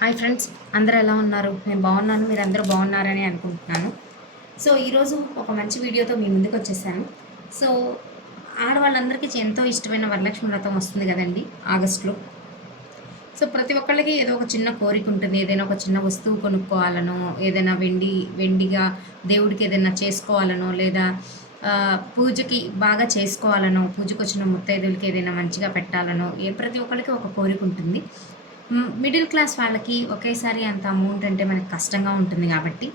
Hi friends అందరూ ఎలా ఉన్నారు? నేను బాగున్నాను మీరు అందరూ బాగున్నారని అనుకుంటున్నాను. సో ఈరోజు ఒక మంచి వీడియోతో మీ ముందుకు వచ్చేసాను. సో ఆడవాళ్ళందరికీ ఎంతో ఇష్టమైన వరలక్ష్మి వ్రతం వస్తుంది కదండి ఆగస్టులో. సో ప్రతి ఒక్కళ్ళకి ఏదో ఒక చిన్న కోరిక ఉంటుంది. ఏదైనా ఒక చిన్న వస్తువు కొనుక్కోవాలనో ఏదైనా వెండి వెండిగా దేవుడికి ఏదైనా చేసుకోవాలనో లేదా పూజకి బాగా చేసుకోవాలనో పూజకు వచ్చిన ముత్తైదులకి ఏదైనా మంచిగా పెట్టాలనో ఏ ప్రతి ఒక్కరికి ఒక కోరిక ఉంటుంది. మిడిల్ క్లాస్ వాళ్ళకి ఒకేసారి అంత అమౌంట్ అంటే మనకి కష్టంగా ఉంటుంది కాబట్టి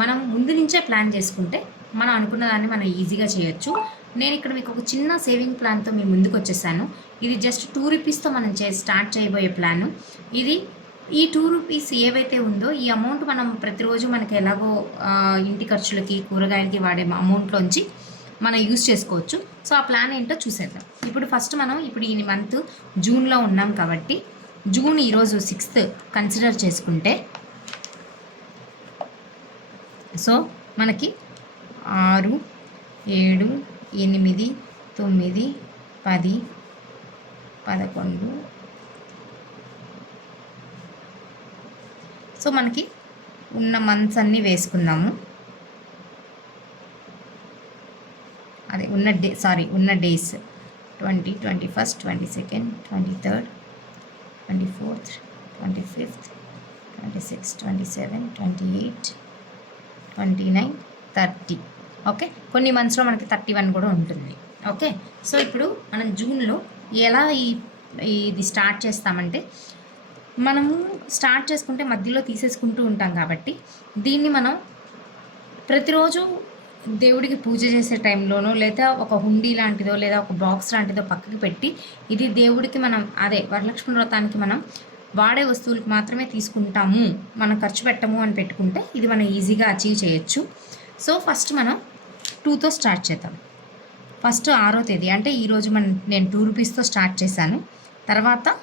మనం ముందు నుంచే ప్లాన్ చేసుకుంటే మనం అనుకున్న దాన్ని మనం ఈజీగా చేయొచ్చు. నేను ఇక్కడ మీకు ఒక చిన్న సేవింగ్ ప్లాన్తో మీ ముందుకు వచ్చేసాను. ఇది జస్ట్ టూ రూపీస్తో మనం చే స్టార్ట్ చేయబోయే ప్లాను. ఇది ఈ టూ రూపీస్ ఏవైతే ఉందో ఈ అమౌంట్ మనం ప్రతిరోజు మనకి ఎలాగో ఇంటి ఖర్చులకి కూరగాయలకి వాడే అమౌంట్లోంచి మనం యూజ్ చేసుకోవచ్చు. సో ఆ ప్లాన్ ఏంటో చూసేద్దాం. ఇప్పుడు ఫస్ట్ మనం ఇప్పుడు ఈ మంత్ జూన్లో ఉన్నాం కాబట్టి జూన్ ఈరోజు సిక్స్త్ కన్సిడర్ చేసుకుంటే సో మనకి ఆరు ఏడు ఎనిమిది తొమ్మిది పది పదకొండు. సో మనకి ఉన్న మంత్స్ అన్నీ వేసుకుందాము అదే ఉన్న డే సారీ ఉన్న days. Twenty twenty first twenty second twenty third twenty fourth twenty fifth twenty six twenty seven twenty eight twenty nine thirty okay కొన్ని మంత్స్లో మనకి థర్టీ వన్ కూడా ఉంటుంది. ఓకే సో ఇప్పుడు మనం జూన్లో ఎలా ఈ ఇది స్టార్ట్ చేస్తామంటే మనము స్టార్ట్ చేసుకుంటే మధ్యలో తీసేసుకుంటూ ఉంటాం కాబట్టి దీన్ని మనం ప్రతిరోజు దేవుడికి పూజ చేసే టైంలోనో లేదా ఒక హుండీ లాంటిదో లేదా ఒక బాక్స్ లాంటిదో పక్కకి పెట్టి ఇది దేవుడికి మనం అదే వరలక్ష్మి వ్రతానికి మనం వాడే వస్తువులకు మాత్రమే తీసుకుంటాము మనం ఖర్చు పెట్టము అని పెట్టుకుంటే ఇది మనం ఈజీగా అచీవ్ చేయొచ్చు. సో ఫస్ట్ మనం టూతో స్టార్ట్ చేద్దాం. ఫస్ట్ ఆరో తేదీ అంటే ఈరోజు మనం నేను టూ రూపీస్తో స్టార్ట్ చేశాను. తర్వాత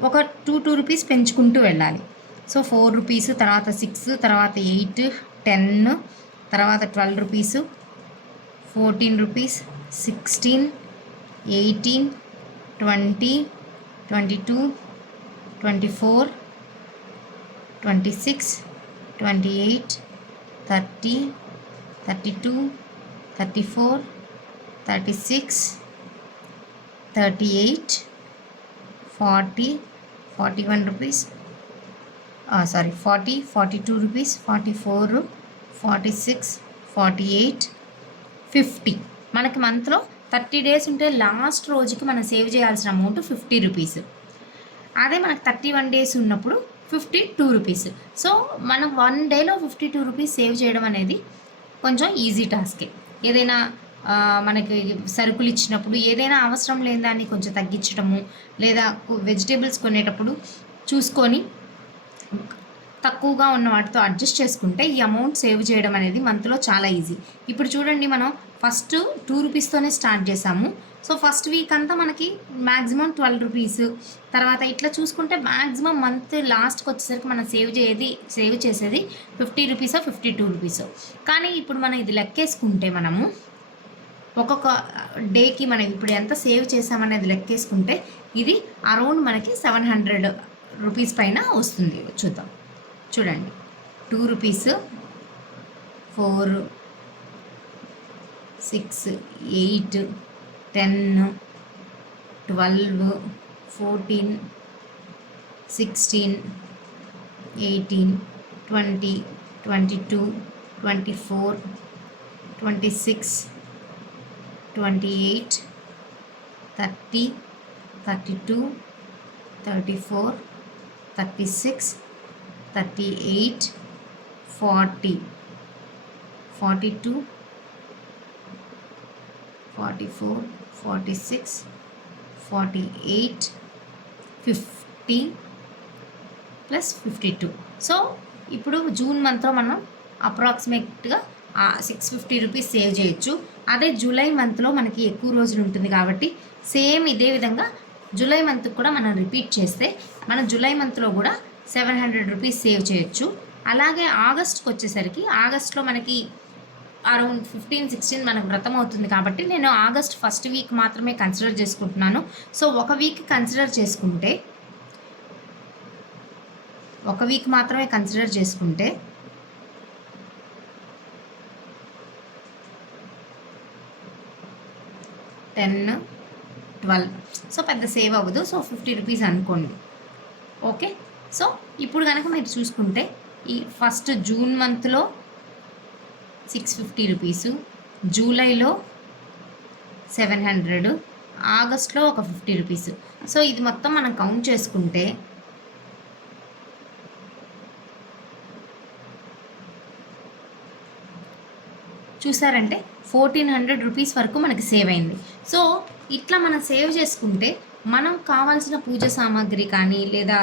ఒక టూ టూ రూపీస్ పెంచుకుంటూ వెళ్ళాలి. సో ఫోర్ రూపీస్ తర్వాత సిక్స్ తర్వాత ఎయిట్ టెన్ తర్వాత twelve rupees fourteen rupees sixteen eighteen twenty twenty two twenty four twenty six twenty eight thirty thirty two thirty four thirty six thirty eight forty forty one rupees sorry forty forty two rupees forty four forty six forty eight fifty. మనకి మంత్లో thirty days ఉంటే last రోజుకి మనం save చేయాల్సిన amount fifty rupees. అదే మనకు thirty one days ఉన్నప్పుడు fifty two rupees. So మనం వన్ డేలో ఫిఫ్టీ టూ రూపీస్ సేవ్ చేయడం అనేది కొంచెం ఈజీ టాస్కే. ఏదైనా మనకి సరుకులు ఇచ్చినప్పుడు ఏదైనా అవసరం లేని దాన్ని కొంచెం తగ్గించడము లేదా వెజిటేబుల్స్ కొనేటప్పుడు చూసుకొని తక్కువగా ఉన్న వాటితో అడ్జస్ట్ చేసుకుంటే ఈ అమౌంట్ సేవ్ చేయడం అనేది మంత్లో చాలా ఈజీ. ఇప్పుడు చూడండి మనం ఫస్ట్ టూ రూపీస్తోనే స్టార్ట్ చేసాము సో ఫస్ట్ వీక్ అంతా మనకి మ్యాక్సిమం ట్వెల్వ్ రూపీస్. తర్వాత ఇట్లా చూసుకుంటే మ్యాక్సిమం మంత్ లాస్ట్కి వచ్చేసరికి మనం సేవ్ చేయేది సేవ్ చేసేది ఫిఫ్టీ రూపీసో ఫిఫ్టీ టూ రూపీసో. కానీ ఇప్పుడు మనం ఇది లెక్కేసుకుంటే మనము ఒక్కొక్క డేకి మనం ఇప్పుడు ఎంత సేవ్ చేసామనేది లెక్కేసుకుంటే ఇది అరౌండ్ మనకి సెవెన్ హండ్రెడ్ రూపీస్ పైన వస్తుంది. చూద్దాం. చూడండి. Two rupees four six eight ten twelve fourteen sixteen eighteen twenty twenty two twenty four twenty six twenty eight thirty thirty two thirty four thirty six thirty eight forty forty two forty four forty six forty eight fifty plus fifty two so ఇప్పుడు June మంత్లో మనం అప్రాక్సిమేట్గా six fifty rupees save చేయొచ్చు. అదే July మంత్లో మనకి ఎక్కువ రోజులు ఉంటుంది కాబట్టి సేమ్ ఇదే విధంగా జూలై మంత్ కూడా మనం రిపీట్ చేస్తే మన జూలై మంత్లో కూడా సెవెన్ హండ్రెడ్ రూపీస్ సేవ్ చేయొచ్చు. అలాగే ఆగస్ట్కి వచ్చేసరికి ఆగస్ట్లో మనకి అరౌండ్ ఫిఫ్టీన్ సిక్స్టీన్ మనకు వ్రతం అవుతుంది కాబట్టి నేను ఆగస్ట్ ఫస్ట్ వీక్ మాత్రమే కన్సిడర్ చేసుకుంటున్నాను. సో ఒక వీక్ కన్సిడర్ చేసుకుంటే ఒక వీక్ మాత్రమే కన్సిడర్ చేసుకుంటే టెన్ ట్వెల్వ్ సో పెద్ద సేవ్ అవ్వదు. సో ఫిఫ్టీ రూపీస్ అనుకోండి. ఓకే? సో ఇప్పుడు కనుక మీరు చూసుకుంటే ఈ ఫస్ట్ జూన్ మంత్లో సిక్స్ ఫిఫ్టీ రూపీసు జూలైలో సెవెన్ హండ్రెడ్ ఆగస్ట్లో ఒక ఫిఫ్టీ రూపీస్. సో ఇది మొత్తం మనం కౌంట్ చేసుకుంటే చూసారంటే ఫోర్టీన్ హండ్రెడ్ రూపీస్ వరకు మనకి సేవ్ అయింది. సో ఇట్లా మనం సేవ్ చేసుకుంటే మనం కావాల్సిన పూజ సామాగ్రి కానీ లేదా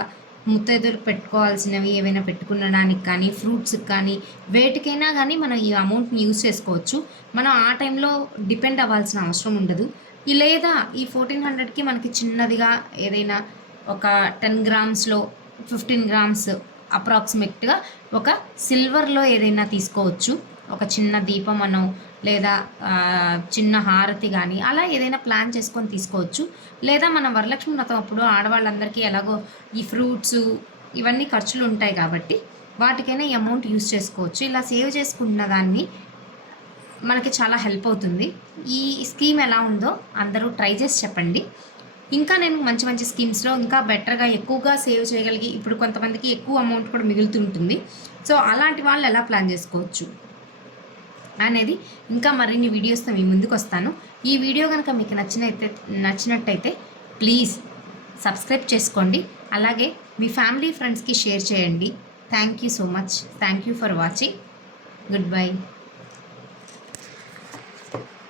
ముత్తైదులు పెట్టుకోవాల్సినవి ఏవైనా పెట్టుకునడానికి కానీ ఫ్రూట్స్కి కానీ వేటికైనా కానీ మనం ఈ అమౌంట్ని యూజ్ చేసుకోవచ్చు. మనం ఆ టైంలో డిపెండ్ అవ్వాల్సిన అవసరం ఉండదు. ఈ లేదా ఈ ఫోర్టీన్ హండ్రెడ్కి మనకి చిన్నదిగా ఏదైనా ఒక టెన్ గ్రామ్స్లో ఫిఫ్టీన్ గ్రామ్స్ అప్రాక్సిమేట్గా ఒక సిల్వర్లో ఏదైనా తీసుకోవచ్చు. ఒక చిన్న దీపం మనం లేదా చిన్న హారతి కానీ అలా ఏదైనా ప్లాన్ చేసుకొని తీసుకోవచ్చు. లేదా మన వరలక్ష్మి వ్రతం అప్పుడు ఆడవాళ్ళందరికీ ఎలాగో ఈ ఫ్రూట్స్ ఇవన్నీ ఖర్చులు ఉంటాయి కాబట్టి వాటికైనా ఈ అమౌంట్ యూస్ చేసుకోవచ్చు. ఇలా సేవ్ చేసుకున్న దాన్ని మనకి చాలా హెల్ప్ అవుతుంది. ఈ స్కీమ్ ఎలా ఉందో అందరూ ట్రై చేసి చెప్పండి. ఇంకా నేను మంచి మంచి స్కీమ్స్లో ఇంకా బెటర్గా ఎక్కువగా సేవ్ చేయగలిగి ఇప్పుడు కొంతమందికి ఎక్కువ అమౌంట్ కూడా మిగులుతుంటుంది. సో అలాంటి వాళ్ళు ఎలా ప్లాన్ చేసుకోవచ్చు? అనేది ఇంకా మరిన్ని వీడియోస్తో మీ ముందుకు వస్తాను. ఈ వీడియో కనుక మీకు నచ్చినైతే నచ్చినట్టయితే ప్లీజ్ సబ్స్క్రైబ్ చేసుకోండి. అలాగే మీ ఫ్యామిలీ ఫ్రెండ్స్కి షేర్ చేయండి. Thank you so much thank you for watching good bye